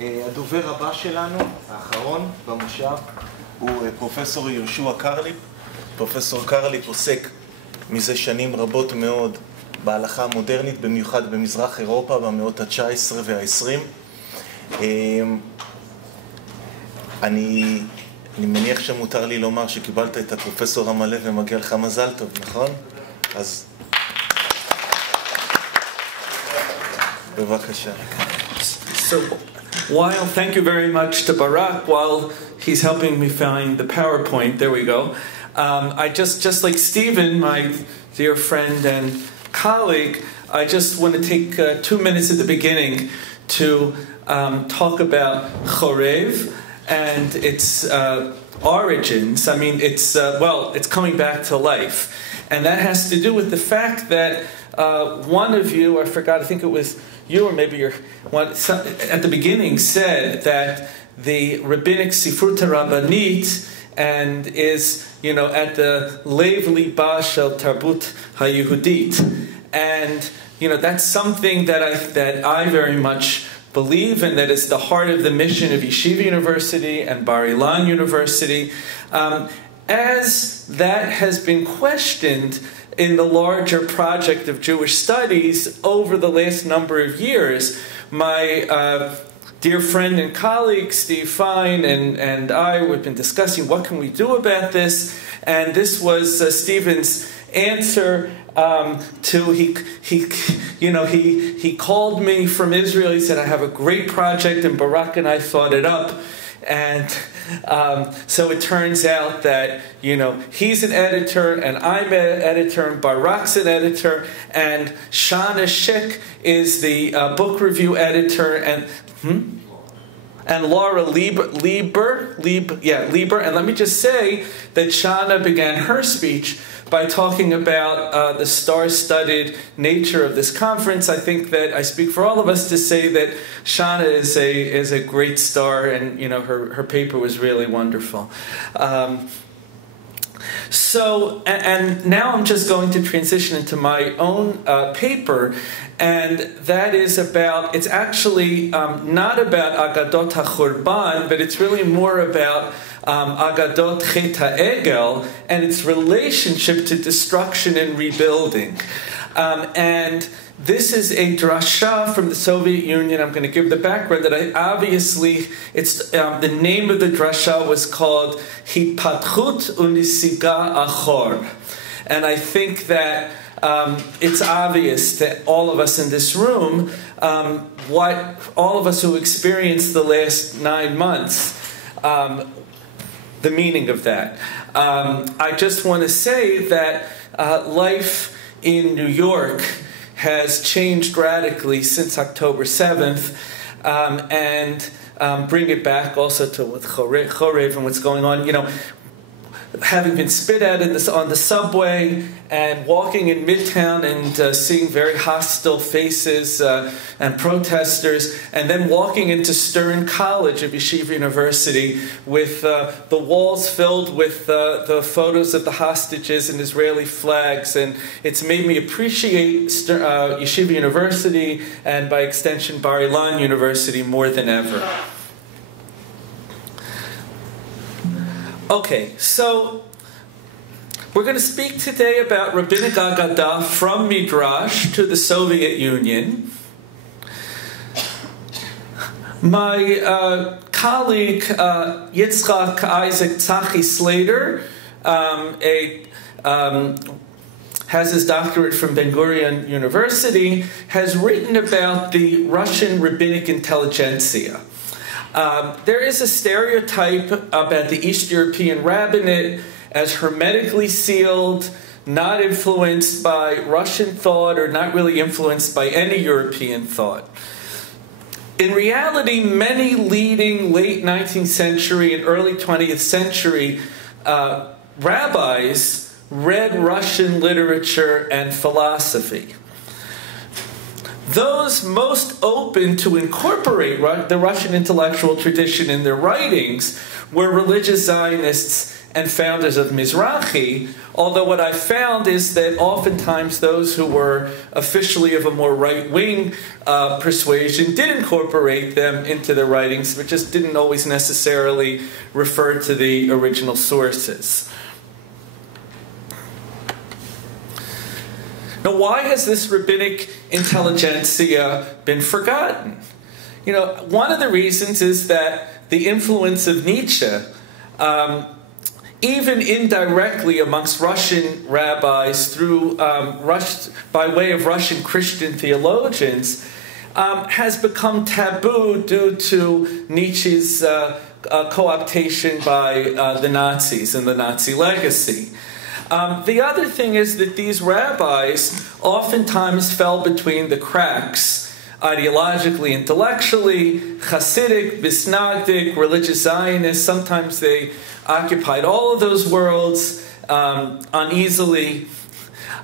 הדובר הבא שלנו, האחרון במושב, הוא פרופסור יהושע קרליפ. פרופסור קרליפ עוסק מזה שנים רבות מאוד בהלכה המודרנית, במיוחד במזרח אירופה, במאות ה-19 וה-20. אני מניח שמותר לי לומר שקיבלת את הפרופסור המלא ומגיע לך מזל טוב, נכון? אז בבקשה. So, thank you very much to Barak while he's helping me find the PowerPoint. There we go. I just like Stephen, my dear friend and colleague, I just want to take 2 minutes at the beginning to talk about Chorev and its origins. I mean, it's coming back to life. And that has to do with the fact that one of you, I forgot, I think it was you or maybe your one, at the beginning said that the rabbinic Sifruta Rabbanit and is, at the Lev Liba Shel Tarbut HaYehudit. And, that's something that I very much believe in, that is the heart of the mission of Yeshiva University and Bar-Ilan University. As that has been questioned in the larger project of Jewish studies over the last number of years, my dear friend and colleague Steve Fine and I have been discussing what can we do about this, and this was Stephen's answer to he called me from Israel. He said, I have a great project, and Barak and I thought it up. And so it turns out that, he's an editor, and I'm an editor, and Barak's an editor, and Shana Schick is the book review editor, and Laura Lieber. And let me just say that Shana began her speech by talking about the star-studded nature of this conference. I think that I speak for all of us to say that Shana is a great star, and her paper was really wonderful. So now I'm just going to transition into my own paper, and that is it's actually not about Agadot HaHorban, but it's really more about Agadot Chet HaEgel and its relationship to destruction and rebuilding. And this is a drasha from the Soviet Union. I'm going to give the background that the name of the drasha was called Hitpatchut Unisiga Achor. And I think that it's obvious to all of us in this room, all of us who experienced the last 9 months, the meaning of that. I just want to say that life in New York has changed radically since October 7th, and bring it back also to with Chorev and what's going on. Having been spit at on the subway and walking in Midtown and seeing very hostile faces and protesters, and then walking into Stern College of Yeshiva University with the walls filled with the photos of the hostages and Israeli flags, and it's made me appreciate Yeshiva University and by extension Bar-Ilan University more than ever. Okay, so we're going to speak today about rabbinic Agada from Midrash to the Soviet Union. My colleague Yitzchak Isaac Tzachi Slater has his doctorate from Ben-Gurion University, has written about the Russian rabbinic intelligentsia. There is a stereotype about the East European rabbinate as hermetically sealed, not influenced by Russian thought or not really influenced by any European thought. In reality, many leading late 19th century and early 20th century rabbis read Russian literature and philosophy. Those most open to incorporate the Russian intellectual tradition in their writings were religious Zionists and founders of Mizrahi, although what I found is that oftentimes those who were officially of a more right-wing persuasion did incorporate them into their writings, but just didn't always necessarily refer to the original sources. Now, why has this rabbinic intelligentsia been forgotten? You know, one of the reasons is that the influence of Nietzsche, even indirectly amongst Russian rabbis through by way of Russian Christian theologians, has become taboo due to Nietzsche's co-optation by the Nazis and the Nazi legacy. The other thing is that these rabbis oftentimes fell between the cracks, ideologically, intellectually, Hasidic, Bisnagdic, religious Zionists. Sometimes they occupied all of those worlds uneasily.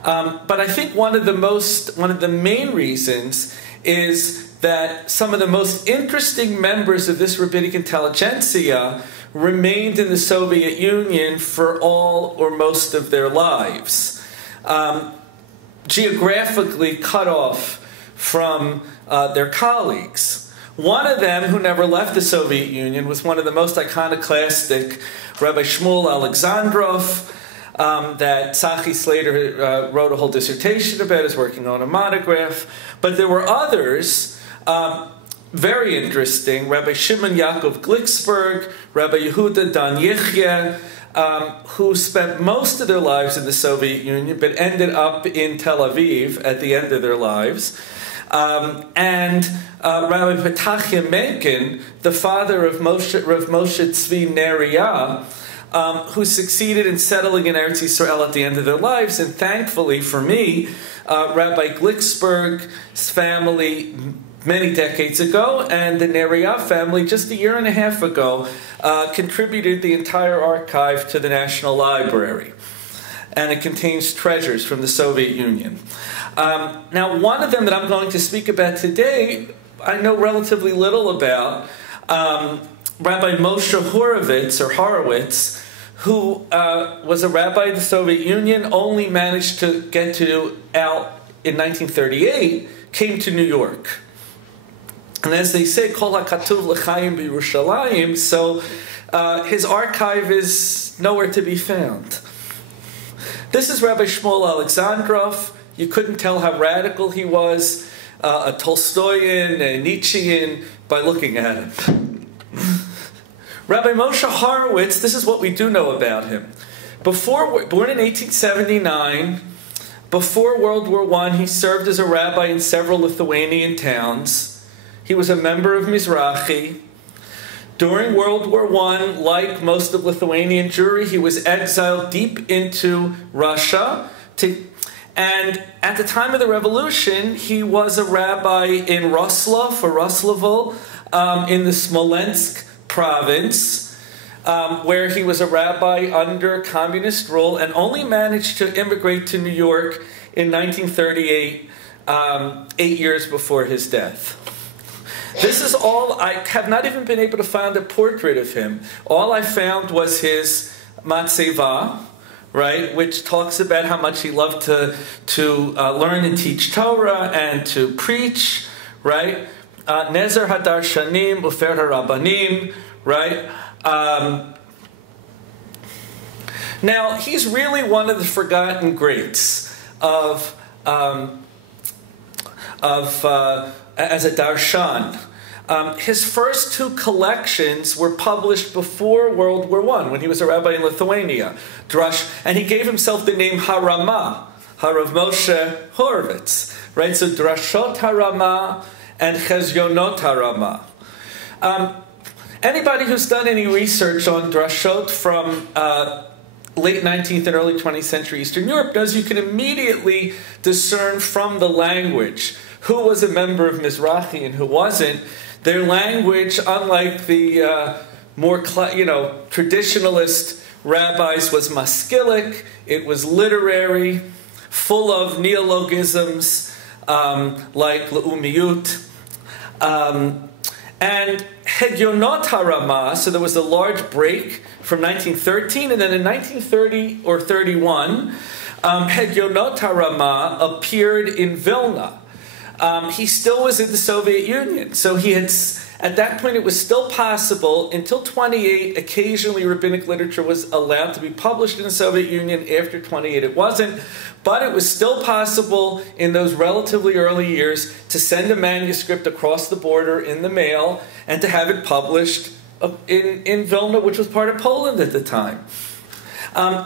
But I think one of the main reasons is that some of the most interesting members of this rabbinic intelligentsia remained in the Soviet Union for all or most of their lives, geographically cut off from their colleagues. One of them, who never left the Soviet Union, was one of the most iconoclastic, Rabbi Shmuel Alexandrov, that Tzachi Slater wrote a whole dissertation about, is working on a monograph. But there were others, very interesting, Rabbi Shimon Yaakov Glicksberg, Rabbi Yehuda Dan Yechye, who spent most of their lives in the Soviet Union, but ended up in Tel Aviv at the end of their lives. And Rabbi Petachia Menken, the father of Moshe Tzvi Neria, who succeeded in settling in Eretz Yisrael at the end of their lives. And thankfully for me, Rabbi Glicksberg's family many decades ago, and the Neria family just a year and a half ago, contributed the entire archive to the National Library. And it contains treasures from the Soviet Union. Now, one of them that I'm going to speak about today, I know relatively little about, Rabbi Moshe Horowitz, who was a rabbi in the Soviet Union, only managed to get out in 1938, came to New York. And as they say, Kol HaKatuv L'chaim B'Yerushalayim, so his archive is nowhere to be found. This is Rabbi Shmuel Alexandrov. You couldn't tell how radical he was, a Tolstoyan, a Nietzschean, by looking at him. Rabbi Moshe Horowitz, this is what we do know about him. Born in 1879, before World War I, he served as a rabbi in several Lithuanian towns. He was a member of Mizrahi. During World War I, like most of Lithuanian Jewry, he was exiled deep into Russia. And at the time of the revolution, he was a rabbi in Roslav, or Roslavl, in the Smolensk province, where he was a rabbi under communist rule and only managed to immigrate to New York in 1938, 8 years before his death. This is all. I have not even been able to find a portrait of him. All I found was his matzeva, right, which talks about how much he loved to learn and teach Torah and to preach, right? Nezer hadarshanim ufer harabanim, right? Now, he's really one of the forgotten greats as a darshan. His first two collections were published before World War I, when he was a rabbi in Lithuania. And he gave himself the name Harama, Harav Moshe Horowitz, right? So Drashot Harama and Chezyonot Harama. Anybody who's done any research on drashot from late 19th and early 20th century Eastern Europe knows you can immediately discern from the language who was a member of Mizrahi and who wasn't. Their language, unlike the more traditionalist rabbis, was maskilic. It was literary, full of neologisms like le'umiyut. And Hedionot HaRama, so there was a large break from 1913, and then in 1930 or 31, Hedionot HaRama appeared in Vilna. He still was in the Soviet Union, so he had, at that point it was still possible, until 28, occasionally rabbinic literature was allowed to be published in the Soviet Union. After 28 it wasn't, but it was still possible in those relatively early years to send a manuscript across the border in the mail and to have it published in Vilna, which was part of Poland at the time.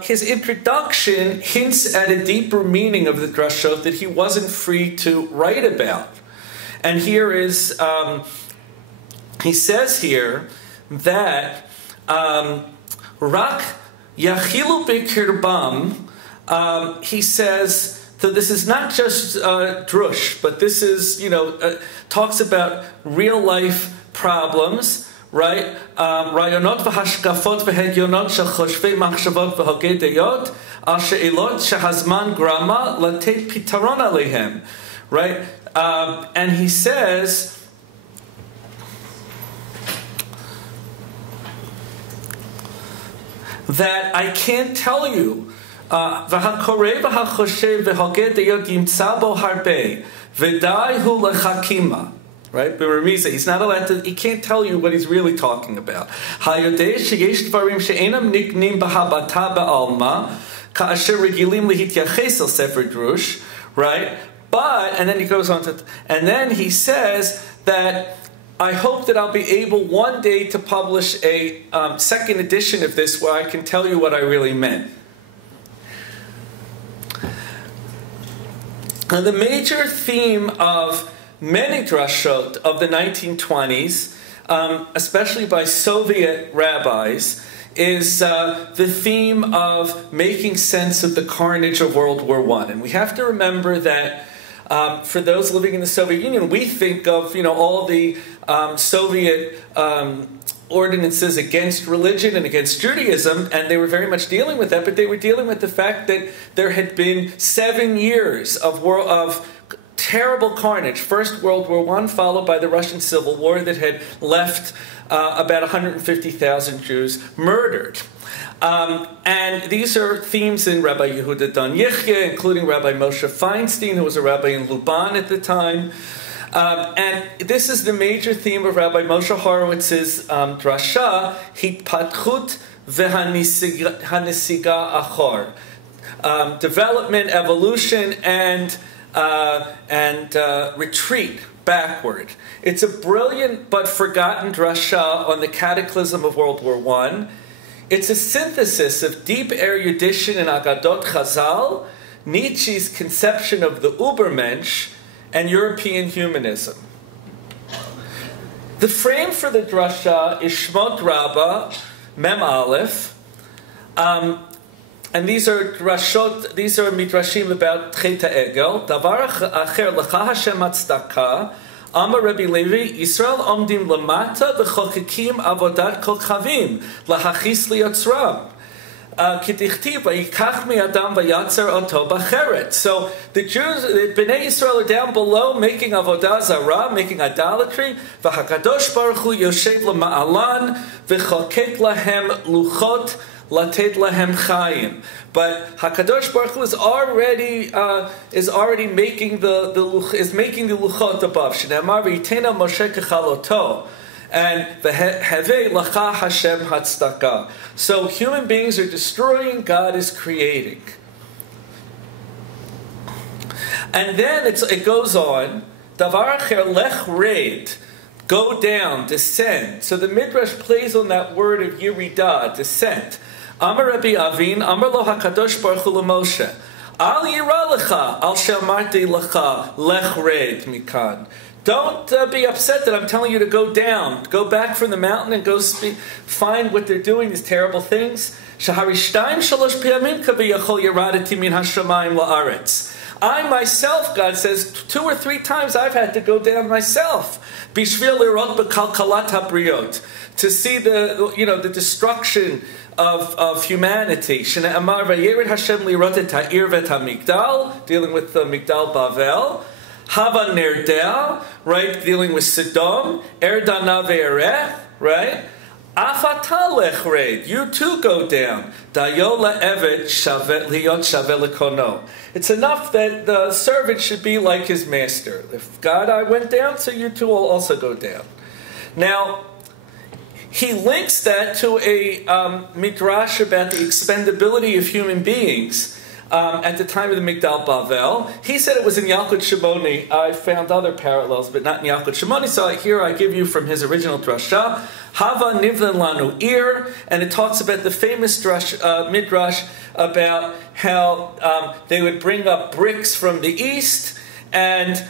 His introduction hints at a deeper meaning of the drashot that he wasn't free to write about. And here is, he says here that Rak Yachilu Bekirbam, he says that this is not just drush, but this is, talks about real life problems. Right? רעיונות והשקפות והגיונות של חושבי מחשבות והוגי דעות על שאלות שהזמן גרמה לתת פתרון עליהם. Right? And he says that I can't tell you והקורא והחושב והוגי דעות ימצא בו הרבה ודי הוא לחכימה. Right? B'remiza, he's not allowed to, he can't tell you what he's really talking about. Hayodeh sheyesh dvarim she'enam niknim b'habata ba'alma ka'asher regilim lehityaches el sefer drush, right? But, and then he goes on to, and then he says that I hope that I'll be able one day to publish a second edition of this where I can tell you what I really meant. Now, the major theme of many drashot of the 1920s, especially by Soviet rabbis, is the theme of making sense of the carnage of World War I. And we have to remember that for those living in the Soviet Union, we think of all the Soviet ordinances against religion and against Judaism, and they were very much dealing with that, but they were dealing with the fact that there had been 7 years of terrible carnage. First World War I, followed by the Russian Civil War that had left about 150,000 Jews murdered. And these are themes in Rabbi Yehuda Dan Yichya, including Rabbi Moshe Feinstein, who was a rabbi in Luban at the time. And this is the major theme of Rabbi Moshe Horowitz's drasha, Hitpatchut v'hanesiga achor. Development, evolution, and retreat backward. It's a brilliant but forgotten drasha on the cataclysm of World War I. It's a synthesis of deep erudition in Agadot Chazal, Nietzsche's conception of the Ubermensch, and European humanism. The frame for the drasha is Shmot Rabbah, Mem Aleph, and these are drashot, these are midrashim about Chet HaEgel. Davar acher lecha Hashem hatzdaka, Amar Rabbi Levi, Yisrael omdim lamata v'chokekim avodat kokhavim, lahachis liyotzram. K'tichtiv v'yikach mi'adam v'yatzer oto b'cheret. So the Jews, the Bnei Yisrael are down below making avodah zarah, making idolatry. V'hakadosh baruch hu yoshev l'ma'alan v'chokek lahem luchot lated lahem chayim. But Hakadosh Baruch Hu is already making the luchot above. Shneimar v'yitena Moshe kechaloto, and v'hevei lacha Hashem hatzdaka. So human beings are destroying, God is creating. And then it goes on. Davar acher lech red. Go down, descend. So the Midrash plays on that word of yiridah, descent. Amar Rabbi Avin, Amar lo HaKadosh Baruch Hu Moshe, Al yira lecha, al she'amarti lecha, lech red mikan. Don't be upset that I'm telling you to go down. Go back from the mountain and go find what they're doing, these terrible things. Shaharishtayim shalosh piyamim kaviyachol yaradati min hashamayim la'aretz. I myself, God says, 2 or 3 times I've had to go down myself. Bishvil lirot b'kalkalat habriot, to see the destruction of humanity. Shne'amar vayered Hashem lirot et ha'ir v'et ha'migdal, dealing with the Migdal Bavel. Hava nerdel, right, dealing with Sodom. Erdana ve'erech, right? Afatalech red, you too go down. Dayola evet liot shave lekono. It's enough that the servant should be like his master. If God, I went down, so you too will also go down. Now, he links that to a midrash about the expendability of human beings at the time of the Migdal Bavel. He said it was in Yalkut Shimoni. I found other parallels, but not in Yalkut Shimoni. So here I give you from his original drasha. Hava nivlan lanu ir, and it talks about the famous midrash about how they would bring up bricks from the east, and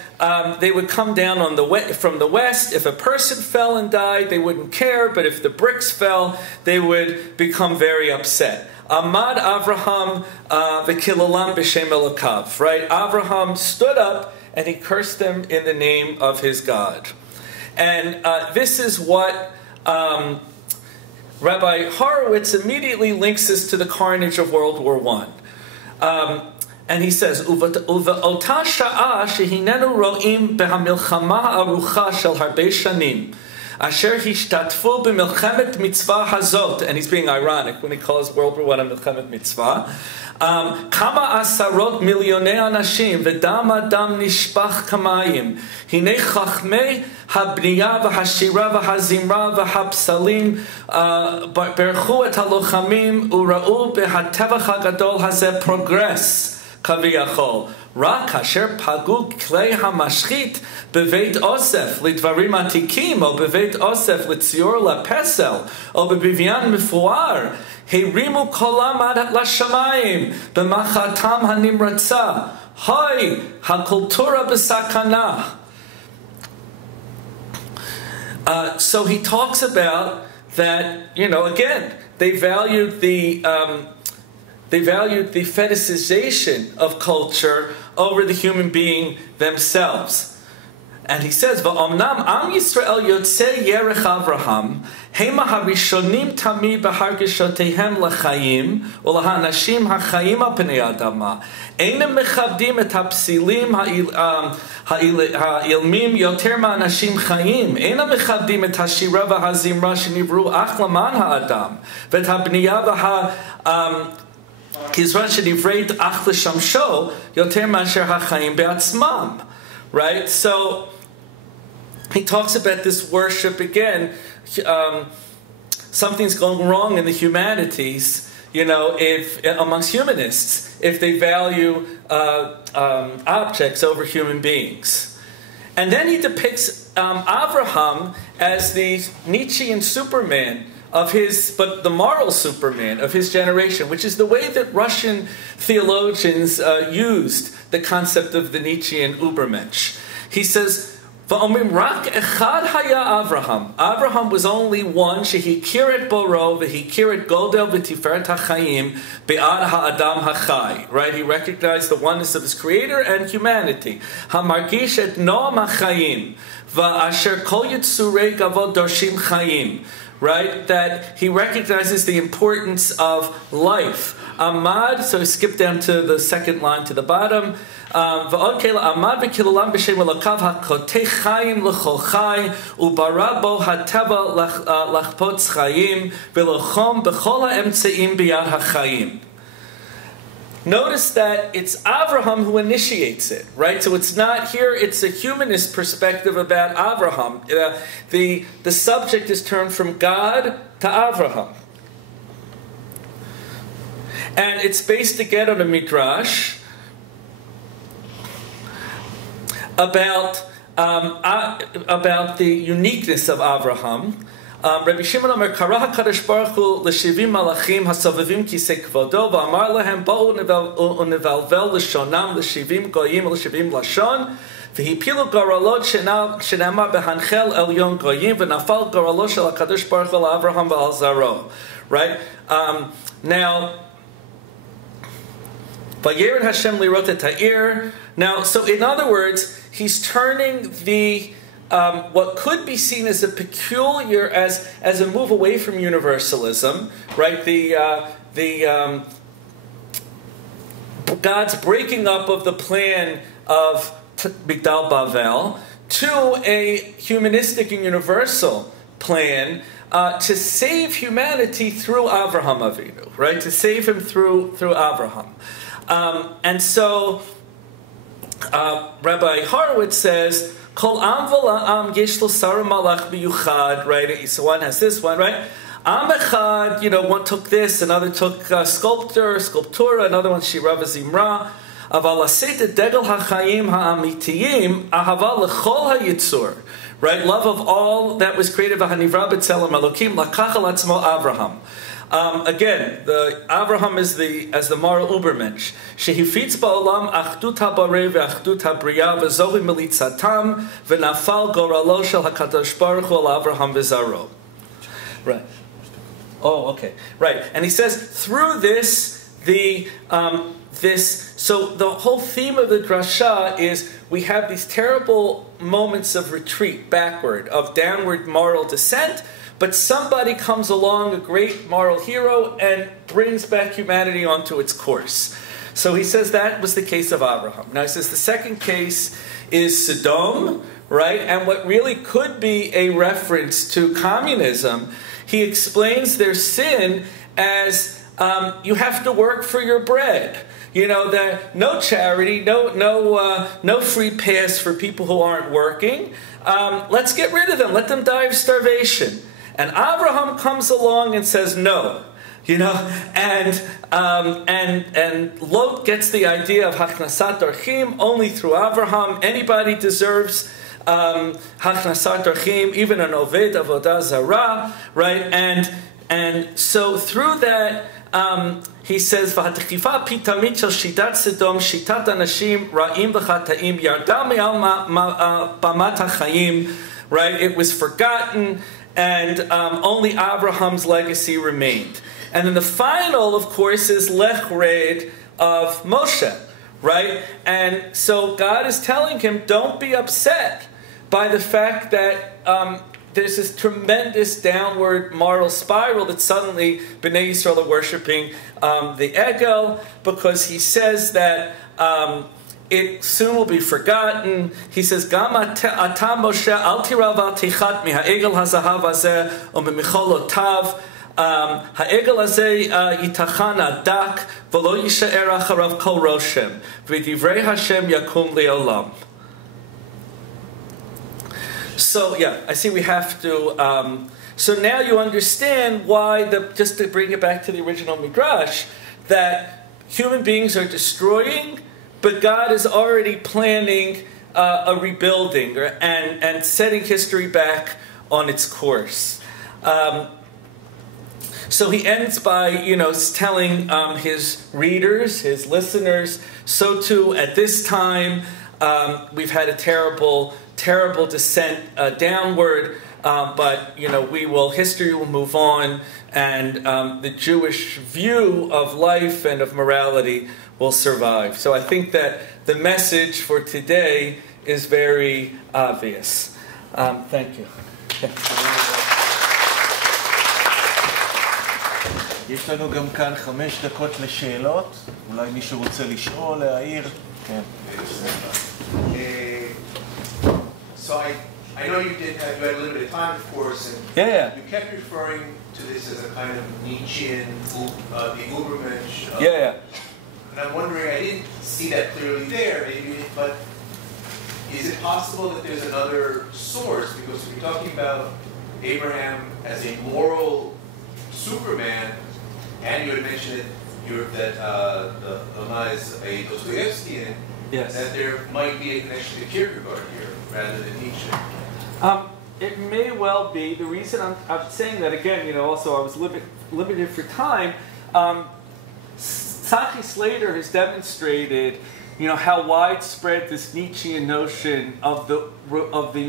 they would come down on from the west. If a person fell and died, they wouldn't care, but if the bricks fell, they would become very upset. Amad Avraham v'kilalam b'shem Elokav. Right? Avraham stood up and he cursed them in the name of his God. And this is what Rabbi Horowitz immediately links this to the carnage of World War I. And he says, "Uve'ota sha'a shehinenu ro'im behamilchama ha'arucha shel harbe shanim, asher hishtatfu b'milchemet mitzvah hazot." And he's being ironic when he calls World War I a milchemet mitzvah. Kama asarot milyonei anashim v'dam adam nishpach kamayim hinei chachmei habniya v'hashira v'hazimra v'hapsalim berchu et halochamim ura'u b'hatevach hagadol hazeh progress kaviyachol rak asher pagu klei hamashchit beveit osef lidvarim atikim o beveit osef litzior lapesel o bebivyan mefuar herimu kolam ad lashamayim b'machatam hanimratza hay hakultura b'sakana. So he talks about that, again, they valued the fetishization of culture over the human being themselves. And he says, "Va'omnam am Yisrael yotzei yerech Avraham, hema harishonim tamid b'hargishotehem l'chaim, u'lahanashim ha'chaim al pnei adama. Einem mechavdim et ha'psilim ha'ilmim yoter ma'anashim chayim. Einem mechavdim et ha'shira v'ha'zimra shenivru ach laman ha'adam, v'et ha'bniya v'ha'kizra shenivreit ach l'shamsho, yoter ma'asher ha'chaim be'atzmam." Right? So he talks about this worship again. Something's going wrong in the humanities, if amongst humanists, if they value objects over human beings. And then he depicts Avraham as the Nietzschean Superman but the moral Superman of his generation, which is the way that Russian theologians used the concept of the Nietzschean Übermensch. He says, "Va'omrim rak echad haya Avraham." Avraham was only one. Shehikiret boro v'hikiret godel v'tiferet hachayim be'ad ha'adam hachai. Right? He recognized the oneness of his Creator and humanity. Hamargish et noam hachayim va'asher kol yitzurei gavod dorshim chayim. Right? That he recognizes the importance of life. Amad, so skip down to the second line to the bottom. Amad v'kilalam b'shem Elokav ha'kotei chayim l'chol chay u'bara bo ha'teva lachpotz chayim v'lochom b'chol ha'emtzeim b'yad ha'chayim. Notice that it's Avraham who initiates it, right? So it's not here, it's a humanist perspective about Avraham. The subject is turned from God to Avraham. And it's based again on a midrash about the uniqueness of Avraham. Rabbi Shimon Omer, "Kara HaKadosh Baruch Hu l'shivim malachim hasovavim kisei kvodo v'amar lehem bo'u unevalvel l'shonam l'shivim goyim l'shivim lashon v'hipilu garalot shenamar behanchel elyon goyim v'nafal garalot shel HaKadosh Baruch Hu l'Avraham v'al zaro." Right? Now, Vayered Hashem lirot et ha'ir. Now, so in other words, he's turning the what could be seen as a peculiar, as a move away from universalism, right? God's breaking up of the plan to Migdal Bavel to a humanistic and universal plan to save humanity through Avraham Avinu, right? To save him through Avraham. And so Rabbi Horowitz says, Kol am v'la'am yesh lo sara malach biyuchad, right? So one has this one, right? Am echad, one took this, another took sculptura, another one shira v'zimra. Aval aset degel hachayim ha'amitiyim ahava l'chol hayitzur. Right, love of all that was created. V'hanivra b'tzelem Elokim lakach al atzmo Avraham. Again, the Avraham is as the moral Ubermensch. Shehifitz ba'olam achdut habarei ve'achdut habriya v'zohi militzatam v'nafal goralo shel hakadosh baruch hu al Avraham v'zaro. Right. Oh, okay. Right, and he says through this so the whole theme of the drasha is we have these terrible moments of retreat backward, of downward moral descent, but somebody comes along, a great moral hero, and brings back humanity onto its course. So he says that was the case of Abraham. Now he says the second case is Sodom, right? And what really could be a reference to communism, he explains their sin as you have to work for your bread. No charity, no free pass for people who aren't working. Let's get rid of them. Let them die of starvation. And Abraham comes along and says no. And Lot gets the idea of Hachnasat Darchim only through Abraham. Anybody deserves Hachnasat Darchim, even an Oved Avodah Zarah, right? And so through that, he says, "V'hatchifa pitamit shel shitat Sodom, shitat anashim ra'im v'chataim yarda me'al bamat hachayim." Right? It was forgotten, and only Abraham's legacy remained. And then the final, of course, is Lech Red of Moshe. Right? And so God is telling him, don't be upset by the fact that there's this tremendous downward moral spiral that suddenly Bnei Yisrael are worshipping the Egel, because he says that it soon will be forgotten. He says, "Gam ata Moshe al tirav al tichat mi ha'egel hazahav hazeh o mimicholotav ha'egel hazeh yitachan adak v'lo yishaer acharav kol roshem v'divrei Hashem yakum le'olam." So, yeah, I see we have to... so now you understand why, just to bring it back to the original Midrash, that human beings are destroying, but God is already planning a rebuilding and setting history back on its course. So he ends by, telling his readers, his listeners, so too at this time we've had a terrible descent downward, but history will move on, and the Jewish view of life and of morality will survive. So I think that the message for today is very obvious. Thank you. יש לנו גם כאן 5 דקות לשאלות. אולי מישהו רוצה לשאול, להעיר. כן. So I know you had a little bit of time, of course, and you kept referring to this as a kind of Nietzschean, the Ubermensch. And I'm wondering, I didn't see that clearly there, maybe, but is it possible that there's another source? Because if you're talking about Abraham as a moral Superman, and you had mentioned that the Lama is a Dostoevskian, that there might be a connection to Kierkegaard here, rather than Nietzsche. It may well be. The reason I'm saying that, again, also I was limited for time. Tzachi Slater has demonstrated, how widespread this Nietzschean notion of the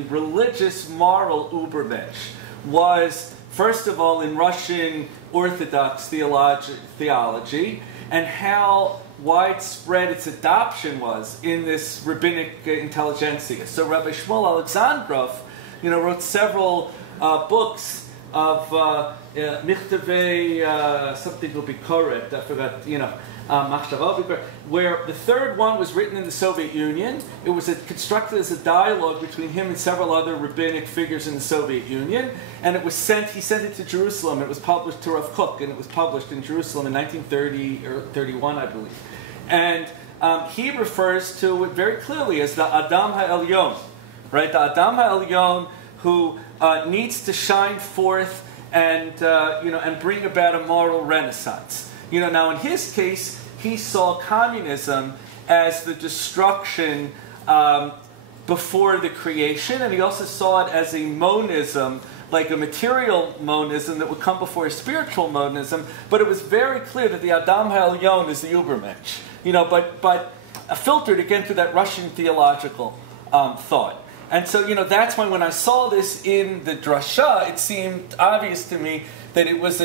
religious moral Ubermensch was, first of all, in Russian Orthodox theology, and how widespread its adoption was in this rabbinic intelligentsia. So Rabbi Shmuel Alexandrov, wrote several books of Michtavei, something will be correct, I forgot, where the third one was written in the Soviet Union. It was constructed as a dialogue between him and several other rabbinic figures in the Soviet Union, and it was sent, he sent it to Jerusalem. It was published to Rav Kook, and it was published in Jerusalem in 1930 or 31, I believe. And he refers to it very clearly as the Adam HaElyon, right? The Adam HaElyon who needs to shine forth and and bring about a moral renaissance. Now in his case, he saw communism as the destruction before the creation, and he also saw it as a monism, like a material monism that would come before a spiritual monism. But it was very clear that the Adam HaElyon is the Ubermensch, but filtered again through that Russian theological thought. And so, that's why when I saw this in the drasha, it seemed obvious to me that it was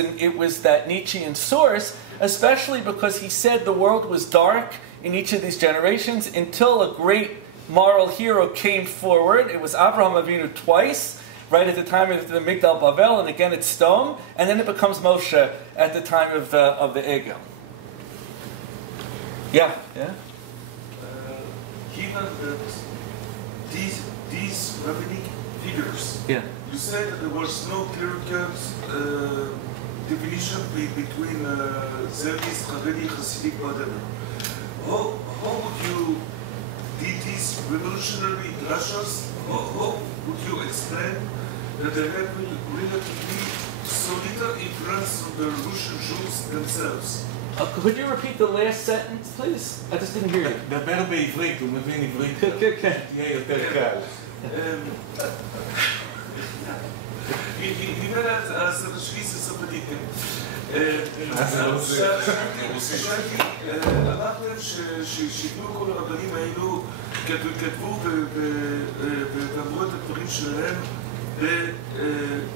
that Nietzschean source, especially because he said the world was dark in each of these generations until a great moral hero came forward. It was Avraham Avinu twice, right at the time of the Migdal Bavel, and again at Stone, and then it becomes Moshe at the time of the Egel. Yeah? Given that these rabbinic figures, you said that there was no clear-cut definition between Zionist, Haredi, Hasidic, whatever. How would you did these revolutionary drashas? How would you explain that they had relatively so little influence on the Russian Jews themselves? Could you repeat the last sentence, please? I just didn't hear you. דבר בעברית, הוא מבין עברית. כן. תהיה יותר קל. דיבר אז השוויס הספרדיתם. שאלתי, אמרתם ששיתנו כל הרבנים האלו, כתבו ואמרו את הדברים שלהם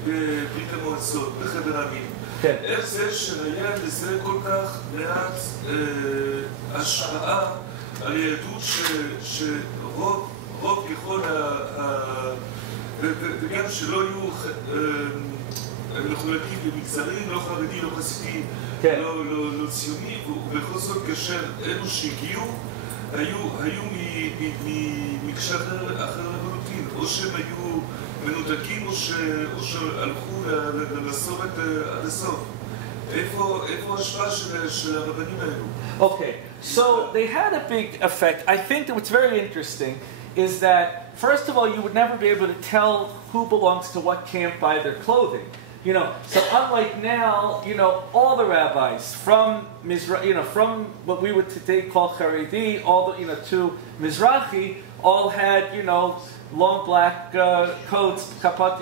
בברית המועצות, בחבר העמים. איך זה שהיה לזה כל כך מעט השפעה על היהדות שרוב ככל וגם שלא היו מחולקים במגזרים, לא חרדי, לא חסידי, לא ציוני, ובכל זאת כאשר אלו שהגיעו היו ממקשר אחר לחלוטין, או שהם היו מנותקים או שהלכו למסורת עד הסוף. איפה ההשפעה של הרבנים האלו? Okay, so they had a big effect. I think that what's very interesting is that, first of all, you would never be able to tell who belongs to what camp by their clothing. So unlike now, all the rabbis from from what we would today call Haredi, all the, to Mizrahi, all had, long black coats, kapot,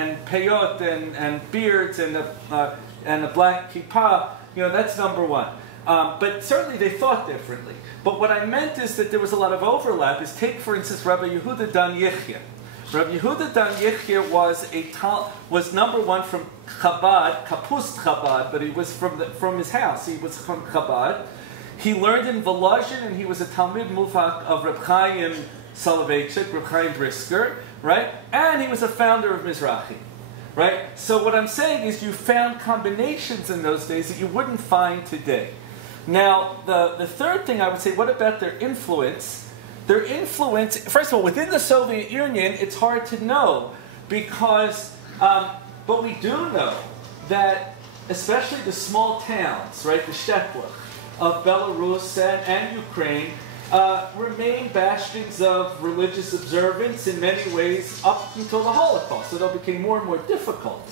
and peyot, and beards, and a black kippah. That's number one. But certainly they thought differently. But what I meant is that there was a lot of overlap. Take, for instance, Rabbi Yehuda Dan Yichya. Rabbi Yehuda Dan Yichya was number one from Chabad, Kapust Chabad, but he was from his house. He was from Chabad. He learned in Volozhin, and he was a Talmid Muvak of Reb Chaim Soloveitchik, Reb Chaim Brisker, right? And he was a founder of Mizrahi, right? So what I'm saying is you found combinations in those days that you wouldn't find today. Now, the third thing I would say, what about their influence? Their influence, first of all, within the Soviet Union, it's hard to know because, but we do know that especially the small towns, right, the shtetlach of Belarus and Ukraine, remain bastions of religious observance in many ways up until the Holocaust. So they became more and more difficult.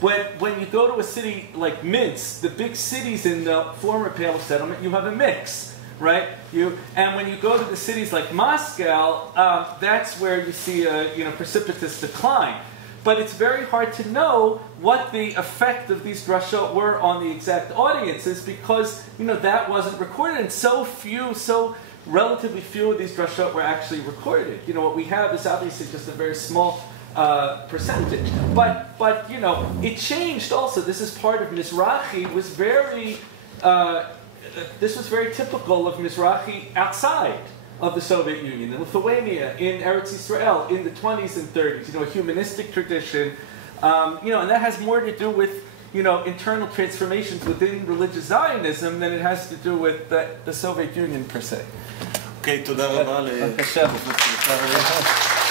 When you go to a city like Minsk, the big cities in the former Pale settlement, you have a mix. Right? And when you go to the cities like Moscow, that's where you see a precipitous decline. But it's very hard to know what the effect of these drashot were on the exact audiences because that wasn't recorded, and so relatively few of these drashot were actually recorded. What we have is obviously just a very small percentage. But it changed also. This is part of Mizrahi was very. This was very typical of Mizrahi outside of the Soviet Union, in Lithuania, in Eretz Israel, in the 20s and 30s. A humanistic tradition, And that has more to do with, internal transformations within religious Zionism than it has to do with the Soviet Union per se. אוקיי, תודה רבה לפרופסור קרליפ.